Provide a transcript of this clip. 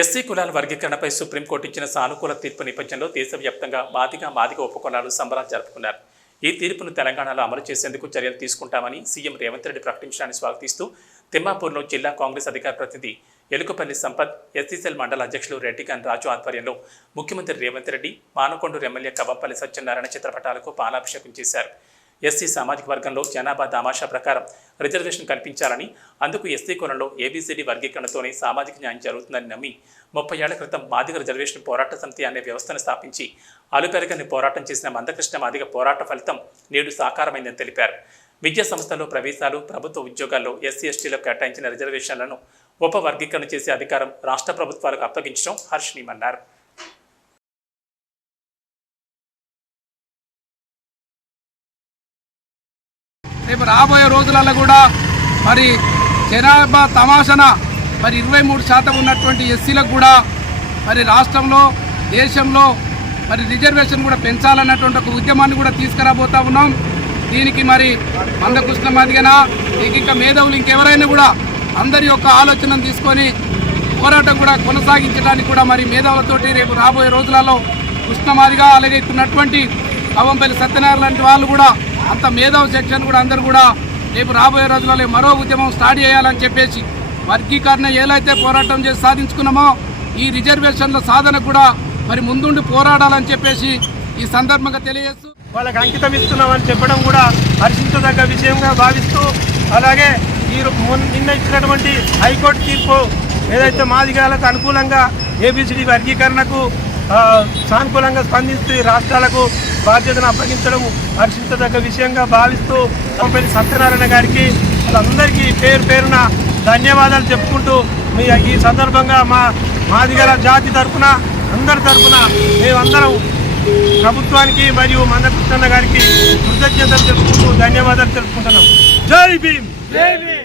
SC కులాల వర్గీకరణపై supreme court ఇచ్చిన సానుకూల తీర్పు నేపథ్యంలో దేశవ్యాప్తంగా మాదిగా మాదిగ ఉపకులాలు సంబరాలు జరుపుకున్నారు. ఈ తీర్పును తెలంగాణలో అమలు చేసేందుకు చర్యలు తీసుకుంటామని సీఎం రేవంత్ రెడ్డి ప్రకటించడాన్ని స్వాగతిస్తూ తిమ్మాపూర్లో జిల్లా కాంగ్రెస్ అధికార ప్రతినిధి ఎలుకపల్లి సంపత్ ఎస్సీసెల్ మండల అధ్యక్షులు రెడ్డికాన్ రాజు ఆధ్వర్యంలో ముఖ్యమంత్రి రేవంత్ రెడ్డి మానకొండూరు ఎమ్మెల్యే కవంపల్లి సత్యనారాయణ చిత్రపటాలకు పాలాభిషేకం చేశారు. ఎస్సీ సామాజిక వర్గంలో జనాభా దామాషా ప్రకారం రిజర్వేషన్ కల్పించాలని అందుకు ఎస్సీ కులంలో ఏబీసీడీ వర్గీకరణతోనే సామాజిక న్యాయం జరుగుతుందని నమ్మి ముప్పై ఏళ్ళ క్రితం మాదిగ రిజర్వేషన్ పోరాట సమితి అనే వ్యవస్థను స్థాపించి అలుపెరగని పోరాటం చేసిన మందకృష్ణ మాదిగ పోరాట ఫలితం నేడు సాకారమైందని తెలిపారు. విద్యా సంస్థల్లో ప్రవేశాలు ప్రభుత్వ ఉద్యోగాల్లో ఎస్సీ ఎస్టీలకు కేటాయించిన రిజర్వేషన్లను ఉపవర్గీకరణ చేసే అధికారం రాష్ట్ర ప్రభుత్వాలకు అప్పగించడం హర్షణీయమన్నారు రేపు రాబోయే రోజులలో కూడా మరి జనాభా తమాషన మరి ఇరవై మూడు శాతం ఉన్నటువంటి ఎస్సీలకు కూడా మరి రాష్ట్రంలో దేశంలో మరి రిజర్వేషన్ కూడా పెంచాలన్నటువంటి ఒక ఉద్యమాన్ని కూడా తీసుకురాబోతా ఉన్నాం. దీనికి మరి మందకృష్ణ మాదిగన ఇంకా మేధావులు ఇంకెవరైనా కూడా అందరి యొక్క ఆలోచనను తీసుకొని పోరాటం కూడా కొనసాగించడానికి కూడా మరి మేధావులతోటి రేపు రాబోయే రోజులలో కృష్ణమాదిగా అలాగే ఉన్నటువంటి అవంపల్లి సత్యనారాయణ లాంటి వాళ్ళు కూడా అంత మేధావ సెక్షన్ కూడా అందరూ కూడా రేపు రాబోయే రోజులలో మరో ఉద్యమం స్టార్ట్ చేయాలని చెప్పేసి వర్గీకరణ ఏలైతే పోరాటం చేసి సాధించుకున్నామో ఈ రిజర్వేషన్ల సాధన కూడా మరి ముందుండి పోరాడాలని చెప్పేసి ఈ సందర్భంగా తెలియజేస్తూ వాళ్ళకి అంకితం ఇస్తున్నామని చెప్పడం కూడా హర్షించదగ్గ విషయంగా భావిస్తూ అలాగే ఈ నిన్న ఇచ్చినటువంటి హైకోర్టు తీర్పు ఏదైతే మాదిగాలకు అనుకూలంగా ఏబిసిడి వర్గీకరణకు సానుకూలంగా స్పందిస్తూ రాష్ట్రాలకు బాధ్యతను అప్పగించడం హర్షించదగ్గ విషయంగా భావిస్తూ కంపెనీ సత్యనారాయణ గారికి వాళ్ళందరికీ పేరు పేరున ధన్యవాదాలు చెప్పుకుంటూ మీ ఈ సందర్భంగా మా మాదిగల జాతి తరఫున అందరి తరఫున మేమందరం ప్రభుత్వానికి మరియు మందకృష్ణ గారికి కృతజ్ఞతలు తెలుపుకుంటూ ధన్యవాదాలు తెలుపుకుంటున్నాం. జై భీమ్! జై భీమ్!